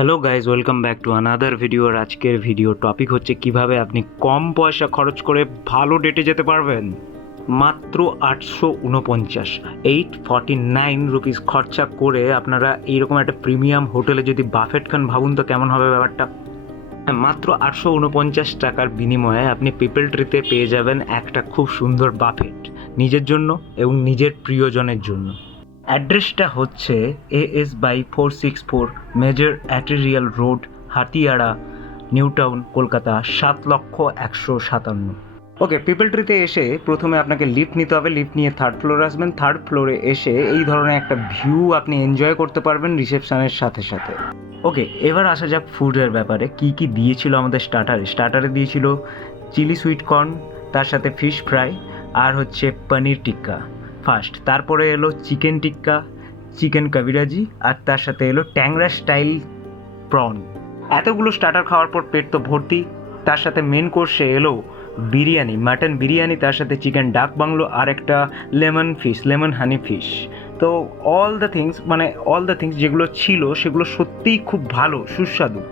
Hello guys, welcome back to another video. আর আজকের video topic হচ্ছে কিভাবে আপনি কম পয়সা খরচ করে ভালো ডেটে যেতে পারবেন। মাত্র 849 849 রুপিস খরচা করে আপনারা এইরকম একটা প্রিমিয়াম হোটেলে যদি বাফেট খান, ভাবুন তো কেমন হবে ব্যাপারটা। মাত্র 849 টাকার বিনিময়ে আপনি পিপল ট্রিতে পেয়ে যাবেন একটা খুব সুন্দর বাফেট নিজের জন্য এবং নিজের প্রিয়জনের জন্য। অ্যাড্রেসটা হচ্ছে AS/464 major arterial road, Hatiara, new town, Kolkata 7,157,000। Okay, people ট্রিতে এসে প্রথমে আপনাকে লিফট নিতে হবে। লিফট নিয়ে থার্ড ফ্লোরে আসবেন। থার্ড ফ্লোরে এসে এই ধরনের একটা ভিউ আপনি এনজয় করতে পারবেন রিসেপশনের সাথে সাথে। ওকে, এবার আসা যাক ফুডের ব্যাপারে। কি কি দিয়েছিল আমাদের স্টার্টারে দিয়েছিল চিলি সুইট কর্ন, তার সাথে ফিশ ফ্রাই, আর হচ্ছে পনির টিক্কা ফার্স্ট। তারপরে এলো চিকেন টিক্কা, চিকেন কাবিরাজি, আর তার সাথে এলো ট্যাংরা স্টাইল প্রন। এতগুলো স্টার্টার খাওয়ার পর পেট তো ভর্তি। তার সাথে মেন কোর্সে এলো বিরিয়ানি, মাটন বিরিয়ানি, তার সাথে চিকেন ডাক বাংলো, আর একটা লেমন হানি ফিশ। তো অল দ্য থিংস যেগুলো ছিল সেগুলো সত্যিই খুব ভালো, সুস্বাদু।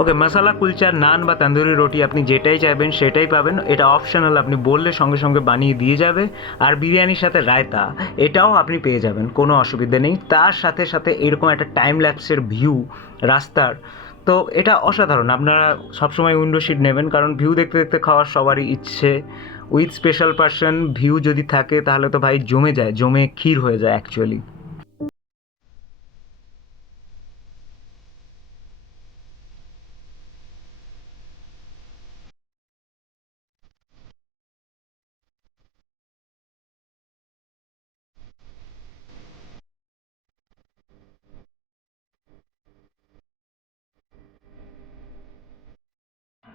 ওকে, মশালা কুলচা, নান বা তন্দুরি রুটি আপনি যেটাই চাইবেন সেটাই পাবেন। এটা অপশনাল, আপনি বললে সঙ্গে সঙ্গে বানিয়ে দিয়ে যাবে। আর বিরিয়ানির সাথে রায়তা এটাও আপনি পেয়ে যাবেন, কোনো অসুবিধা নেই। তার সাথে সাথে এরকম একটা টাইম ল্যাপসের ভিউ রাস্তার। তো এটা অসাধারণ। আপনারা সবসময় উইন্ডো সিট নেবেন, কারণ ভিউ দেখতে দেখতে খাওয়ার সবারই ইচ্ছে। উইথ স্পেশাল পার্সন ভিউ যদি থাকে তাহলে তো ভাই জমে ক্ষীর হয়ে যায় অ্যাকচুয়ালি।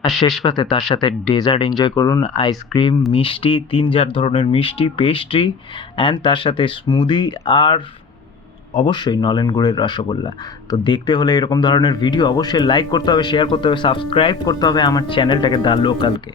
আর শেষ পাতে তার সাথে ডেজার্ট এনজয় করুন, আইসক্রিম, মিষ্টি, 3-4 ধরনের মিষ্টি, পেস্ট্রি, অ্যান্ড তার সাথে স্মুদি, আর অবশ্যই নলেন গুড়ের রসগোল্লা। তো দেখতে হলে এরকম ধরনের ভিডিও অবশ্যই লাইক করতে হবে, শেয়ার করতে হবে, সাবস্ক্রাইব করতে হবে আমার চ্যানেলটাকে দ্য লোকালকে।